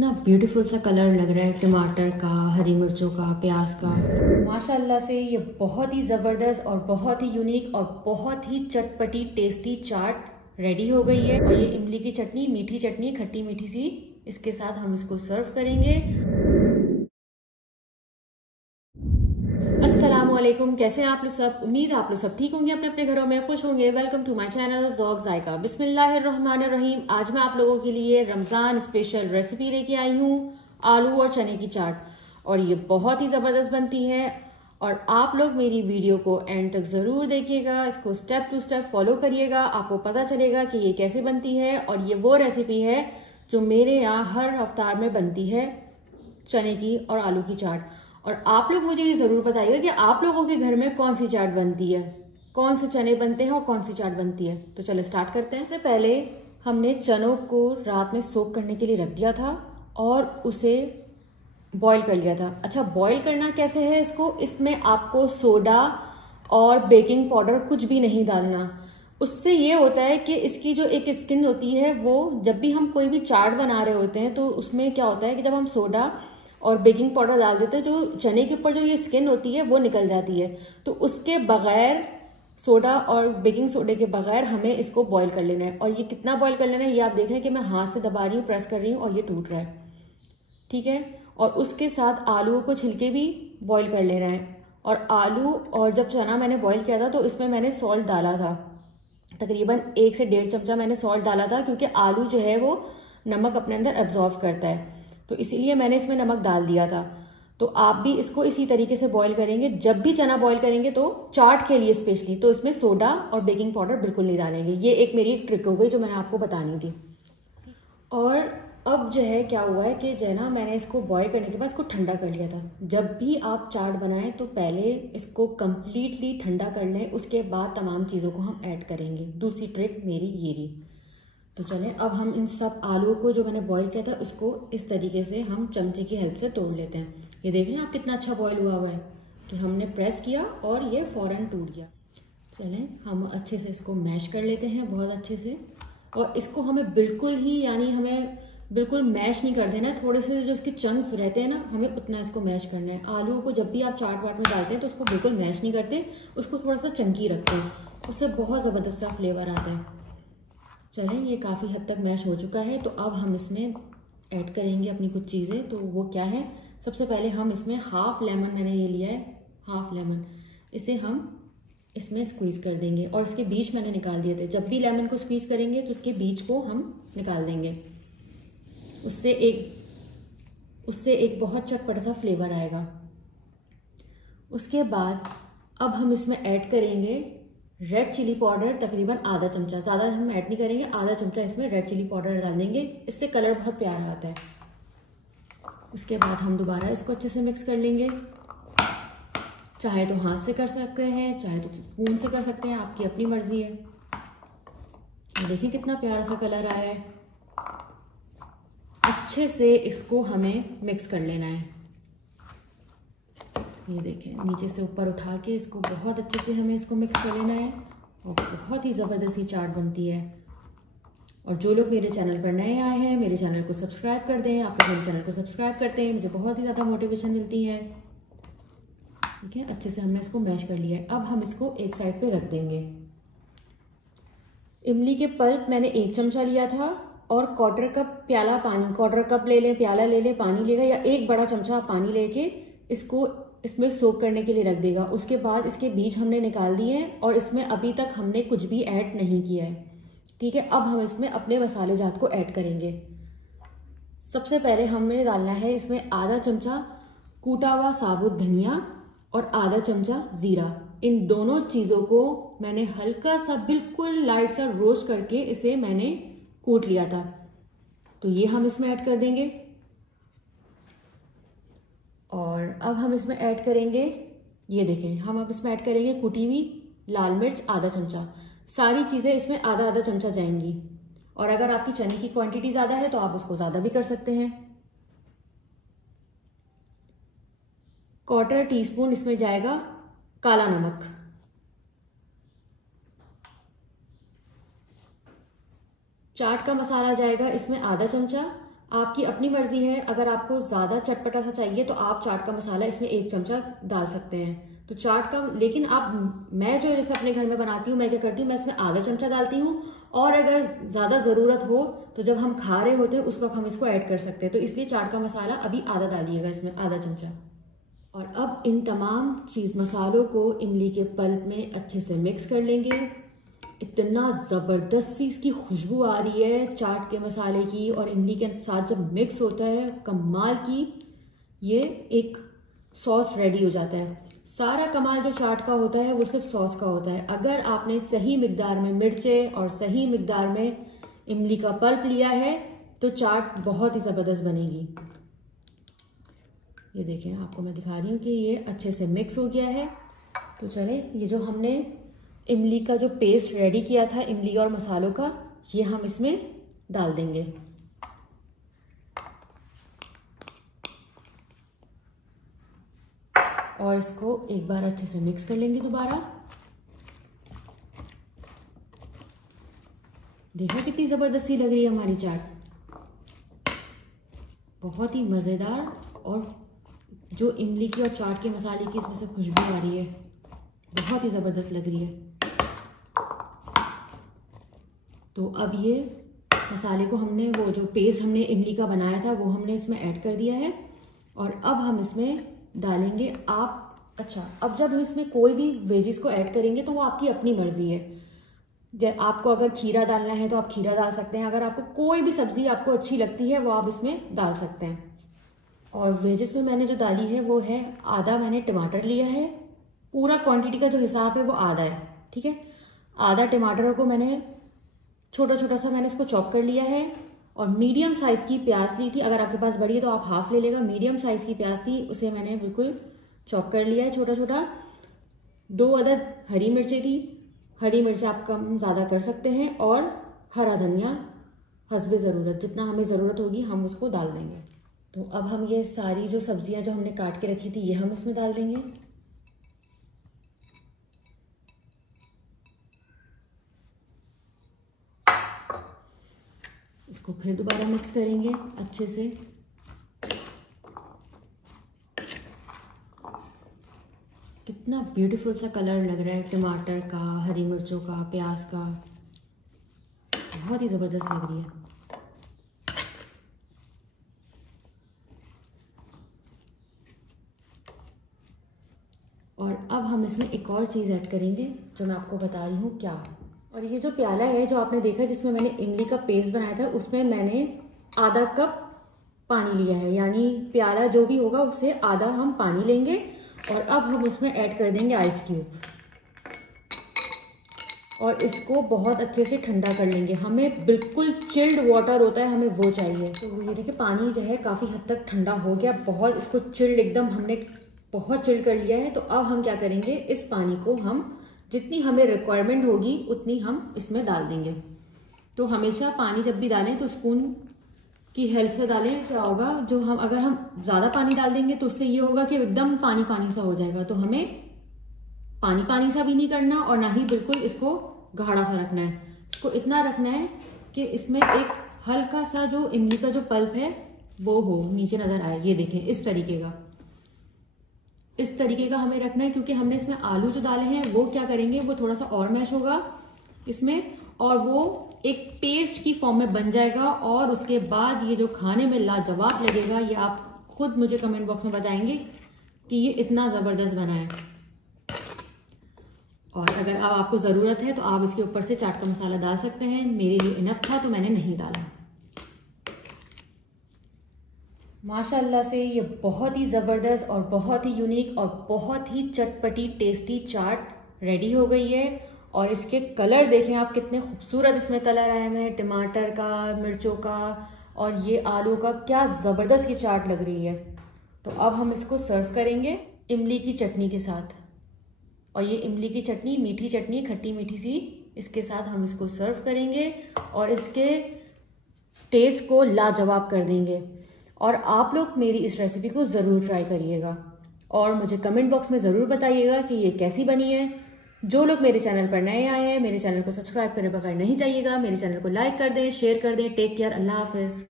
ना ब्यूटीफुल सा कलर लग रहा है टमाटर का, हरी मिर्चों का, प्याज का। माशाल्लाह से ये बहुत ही ज़बरदस्त और बहुत ही यूनिक और बहुत ही चटपटी टेस्टी चाट रेडी हो गई है। और ये इमली की चटनी, मीठी चटनी, खट्टी मीठी सी, इसके साथ हम इसको सर्व करेंगे। अस्सलामुअलैकुम, कैसे हैं आप लोग सब? उम्मीद आप लोग सब ठीक होंगे, अपने अपने घरों में खुश होंगे। Welcome to my channel Zauq Zaika. बिस्मिल्लाहिर्रहमानिर्रहीम। आज मैं आप लोगों के लिए रमज़ान स्पेशल रेसिपी लेके आई हूँ, आलू और चने की चाट। और ये बहुत ही ज़बरदस्त बनती है और आप लोग मेरी वीडियो को एंड तक ज़रूर देखिएगा, इसको स्टेप टू स्टेप फॉलो करिएगा। आपको पता चलेगा कि ये कैसे बनती है। और ये वो रेसिपी है जो मेरे यहाँ हर हफ्तार में बनती है, चने की और आलू की चाट। और आप लोग मुझे ये जरूर बताइएगा कि आप लोगों के घर में कौन सी चाट बनती है, कौन से चने बनते हैं और कौन सी चाट बनती है। तो चलो स्टार्ट करते हैं। इससे पहले हमने चनों को रात में सोक करने के लिए रख दिया था और उसे बॉईल कर लिया था। अच्छा, बॉईल करना कैसे है इसको? इसमें आपको सोडा और बेकिंग पाउडर कुछ भी नहीं डालना। उससे ये होता है कि इसकी जो एक स्किन होती है, वो जब भी हम कोई भी चाट बना रहे होते हैं तो उसमें क्या होता है कि जब हम सोडा और बेकिंग पाउडर डाल देते हैं, जो चने के ऊपर जो ये स्किन होती है वो निकल जाती है। तो उसके बगैर, सोडा और बेकिंग सोडे के बगैर हमें इसको बॉईल कर लेना है। और ये कितना बॉईल कर लेना है, ये आप देख रहे हैं कि मैं हाथ से दबा रही हूँ, प्रेस कर रही हूँ और ये टूट रहा है। ठीक है। और उसके साथ आलूओं को छिलके भी बॉईल कर लेना है। और आलू और जब चना मैंने बॉईल किया था तो इसमें मैंने सॉल्ट डाला था, तकरीबन 1 से 1.5 चमचा मैंने सॉल्ट डाला था, क्योंकि आलू जो है वो नमक अपने अंदर एब्जॉर्व करता है, तो इसीलिए मैंने इसमें नमक डाल दिया था। तो आप भी इसको इसी तरीके से बॉईल करेंगे। जब भी चना बॉईल करेंगे तो चाट के लिए स्पेशली, तो इसमें सोडा और बेकिंग पाउडर बिल्कुल नहीं डालेंगे। ये एक मेरी ट्रिक हो गई जो मैंने आपको बतानी थी। और अब जो है क्या हुआ है कि जो है ना, मैंने इसको बॉईल करने के बाद इसको ठंडा कर लिया था। जब भी आप चाट बनाएं तो पहले इसको कंप्लीटली ठंडा कर लें, उसके बाद तमाम चीज़ों को हम ऐड करेंगे। दूसरी ट्रिक मेरी ये रही। तो चलें, अब हम इन सब आलूओं को जो मैंने बॉईल किया था उसको इस तरीके से हम चमचे की हेल्प से तोड़ लेते हैं। ये देख रहे हैं आप कितना अच्छा बॉईल हुआ हुआ है कि हमने प्रेस किया और ये फौरन टूट गया। चलें, हम अच्छे से इसको मैश कर लेते हैं, बहुत अच्छे से। और इसको हमें बिल्कुल ही, यानी हमें बिल्कुल मैश नहीं कर देना है। थोड़े से जो इसके चंक्स रहते हैं ना, हमें उतना इसको मैश करना है। आलू को जब भी आप चाट वाट में डालते हैं तो उसको बिल्कुल मैश नहीं करते, उसको थोड़ा सा चंकी रखते हैं, उससे बहुत ज़बरदस्त सा फ्लेवर आता है। चलें, ये काफ़ी हद तक मैश हो चुका है। तो अब हम इसमें ऐड करेंगे अपनी कुछ चीज़ें। तो वो क्या है? सबसे पहले हम इसमें हाफ लेमन, मैंने ये लिया है हाफ लेमन, इसे हम इसमें स्क्वीज़ कर देंगे। और इसके बीज मैंने निकाल दिए थे। जब भी लेमन को स्क्वीज़ करेंगे तो उसके बीज को हम निकाल देंगे, उससे एक बहुत चटपटा सा फ्लेवर आएगा। उसके बाद अब हम इसमें ऐड करेंगे रेड चिली पाउडर, तकरीबन आधा चमचा, ज़्यादा हम ऐड नहीं करेंगे, आधा चमचा इसमें रेड चिली पाउडर डाल देंगे, इससे कलर बहुत प्यारा आता है। उसके बाद हम दोबारा इसको अच्छे से मिक्स कर लेंगे। चाहे तो हाथ से कर सकते हैं, चाहे तो स्पून से कर सकते हैं, आपकी अपनी मर्जी है। देखिए कितना प्यारा सा कलर आया है। अच्छे से इसको हमें मिक्स कर लेना है। ये देखें, नीचे से ऊपर उठा के इसको बहुत अच्छे से हमें इसको मिक्स कर लेना है। और बहुत ही ज़बरदस्त ही चाट बनती है। और जो लोग मेरे चैनल पर नए आए हैं, मेरे चैनल को सब्सक्राइब कर दें। आप लोग मेरे चैनल को सब्सक्राइब करते हैं, मुझे बहुत ही ज़्यादा मोटिवेशन मिलती है। ठीक है, अच्छे से हमने इसको मैश कर लिया है। अब हम इसको एक साइड पे रख देंगे। इमली के पल्प मैंने 1 चमचा लिया था और 1/4 कप प्याला पानी, 1/4 कप ले लें, प्याला ले लें, पानी लेगा, या 1 बड़ा चमचा पानी लेके इसको इसमें सोक करने के लिए रख देगा। उसके बाद इसके बीज हमने निकाल दिए हैं और इसमें अभी तक हमने कुछ भी ऐड नहीं किया है। ठीक है, अब हम इसमें अपने मसाले जात को ऐड करेंगे। सबसे पहले हमें डालना है इसमें आधा चमचा कूटा हुआ साबुत धनिया और आधा चमचा जीरा। इन दोनों चीज़ों को मैंने हल्का सा, बिल्कुल लाइट सा रोस्ट करके इसे मैंने कूट लिया था। तो ये हम इसमें ऐड कर देंगे। और अब हम इसमें ऐड करेंगे, ये देखें, हम अब इसमें ऐड करेंगे कुटी हुई लाल मिर्च आधा चमचा। सारी चीज़ें इसमें आधा आधा चमचा जाएंगी। और अगर आपकी चने की क्वांटिटी ज़्यादा है तो आप उसको ज़्यादा भी कर सकते हैं। 1/4 टीस्पून इसमें जाएगा काला नमक। चाट का मसाला जाएगा इसमें आधा चमचा। आपकी अपनी मर्जी है, अगर आपको ज्यादा चटपटा सा चाहिए तो आप चाट का मसाला इसमें 1 चमचा डाल सकते हैं। तो चाट का, लेकिन मैं जो जैसे अपने घर में बनाती हूँ, मैं क्या करती हूँ, मैं इसमें आधा चमचा डालती हूँ, और अगर ज्यादा जरूरत हो तो जब हम खा रहे होते हैं उस वक्त हम इसको ऐड कर सकते हैं। तो इसलिए चाट का मसाला अभी आधा डालिएगा इसमें, आधा चमचा। और अब इन तमाम मसालों को इमली के पल्प में अच्छे से मिक्स कर लेंगे। इतना जबरदस्त सी इसकी खुशबू आ रही है चाट के मसाले की, और इमली के साथ जब मिक्स होता है कमाल की ये एक सॉस रेडी हो जाता है। सारा कमाल जो चाट का होता है वो सिर्फ सॉस का होता है। अगर आपने सही मिकदार में मिर्चें और सही मिकदार में इमली का पल्प लिया है तो चाट बहुत ही जबरदस्त बनेगी। ये देखें, आपको मैं दिखा रही हूँ कि ये अच्छे से मिक्स हो गया है। तो चले, ये जो हमने इमली का जो पेस्ट रेडी किया था इमली और मसालों का, ये हम इसमें डाल देंगे। और इसको एक बार अच्छे से मिक्स कर लेंगे दोबारा। देखा कितनी जबरदस्ती लग रही है हमारी चाट, बहुत ही मजेदार। और जो इमली की और चाट के मसाले की इसमें से खुशबू आ रही है, बहुत ही जबरदस्त लग रही है। तो अब ये मसाले को हमने, वो जो पेस्ट हमने इमली का बनाया था वो हमने इसमें ऐड कर दिया है। और अब हम इसमें डालेंगे अच्छा, अब जब हम इसमें कोई भी वेजिस को ऐड करेंगे तो वो आपकी अपनी मर्जी है। आपको अगर खीरा डालना है तो आप खीरा डाल सकते हैं, अगर आपको कोई भी सब्जी आपको अच्छी लगती है वो आप इसमें डाल सकते हैं। और वेजिस में मैंने जो डाली है वो है आधा मैंने टमाटर लिया है, पूरा क्वांटिटी का जो हिसाब है वो आधा है, ठीक है। आधा टमाटर को मैंने छोटा छोटा सा मैंने इसको चॉप कर लिया है। और मीडियम साइज की प्याज ली थी, अगर आपके पास बड़ी है तो आप हाफ ले लेगा। मीडियम साइज की प्याज थी, उसे मैंने बिल्कुल चॉप कर लिया है छोटा छोटा। 2 अदद हरी मिर्चें थी, हरी मिर्चें आप कम ज्यादा कर सकते हैं। और हरा धनिया हस्बे ज़रूरत, जितना हमें ज़रूरत होगी हम उसको डाल देंगे। तो अब हम ये सारी जो सब्जियां जो हमने काट के रखी थी ये हम इसमें डाल देंगे। इसको फिर दोबारा मिक्स करेंगे अच्छे से। कितना ब्यूटीफुल सा कलर लग रहा है टमाटर का, हरी मिर्चों का, प्याज का, बहुत ही जबरदस्त लग रही है। और अब हम इसमें एक और चीज ऐड करेंगे जो मैं आपको बता रही हूँ क्या। और ये जो प्याला है जो आपने देखा जिसमें मैंने इमली का पेस्ट बनाया था, उसमें मैंने आधा कप पानी लिया है, यानी प्याला जो भी होगा उससे आधा हम पानी लेंगे। और अब हम उसमें ऐड कर देंगे आइस क्यूब, और इसको बहुत अच्छे से ठंडा कर लेंगे। हमें बिल्कुल चिल्ड वाटर होता है, हमें वो चाहिए। तो ये देखिए पानी जो है काफी हद तक ठंडा हो गया, बहुत इसको चिल्ड एकदम हमने बहुत चिल्ड कर लिया है। तो अब हम क्या करेंगे, इस पानी को हम जितनी हमें रिक्वायरमेंट होगी उतनी हम इसमें डाल देंगे। तो हमेशा पानी जब भी डालें तो स्पून की हेल्प से डालें। क्या होगा, जो हम अगर हम ज्यादा पानी डाल देंगे तो उससे ये होगा कि एकदम पानी पानी सा हो जाएगा। तो हमें पानी पानी सा भी नहीं करना और ना ही बिल्कुल इसको गाढ़ा सा रखना है। इसको इतना रखना है कि इसमें एक हल्का सा जो इमली का जो पल्प है वो हो, नीचे नजर आए। ये देखें इस तरीके का हमें रखना है, क्योंकि हमने इसमें आलू जो डाले हैं वो क्या करेंगे, वो थोड़ा सा और मैश होगा इसमें, और वो एक पेस्ट की फॉर्म में बन जाएगा। और उसके बाद ये जो खाने में लाजवाब लगेगा, ये आप खुद मुझे कमेंट बॉक्स में बताएंगे कि ये इतना जबरदस्त बना है। और अगर अब आपको जरूरत है तो आप इसके ऊपर से चाट का मसाला डाल सकते हैं। मेरे लिए इनफ था तो मैंने नहीं डाला। माशाल्लाह से ये बहुत ही जबरदस्त और बहुत ही यूनिक और बहुत ही चटपटी टेस्टी चाट रेडी हो गई है। और इसके कलर देखें आप, कितने खूबसूरत इसमें कलर आए हुए हैं, टमाटर का, मिर्चों का और ये आलू का। क्या जबरदस्त ये चाट लग रही है। तो अब हम इसको सर्व करेंगे इमली की चटनी के साथ। और ये इमली की चटनी मीठी चटनी, खट्टी मीठी सी, इसके साथ हम इसको सर्व करेंगे और इसके टेस्ट को लाजवाब कर देंगे। और आप लोग मेरी इस रेसिपी को जरूर ट्राई करिएगा और मुझे कमेंट बॉक्स में जरूर बताइएगा कि ये कैसी बनी है। जो लोग मेरे चैनल पर नए आए हैं, मेरे चैनल को सब्सक्राइब करे बगैर नहीं जाइएगा। मेरे चैनल को लाइक कर दें, शेयर कर दें। टेक केयर, अल्लाह हाफिज।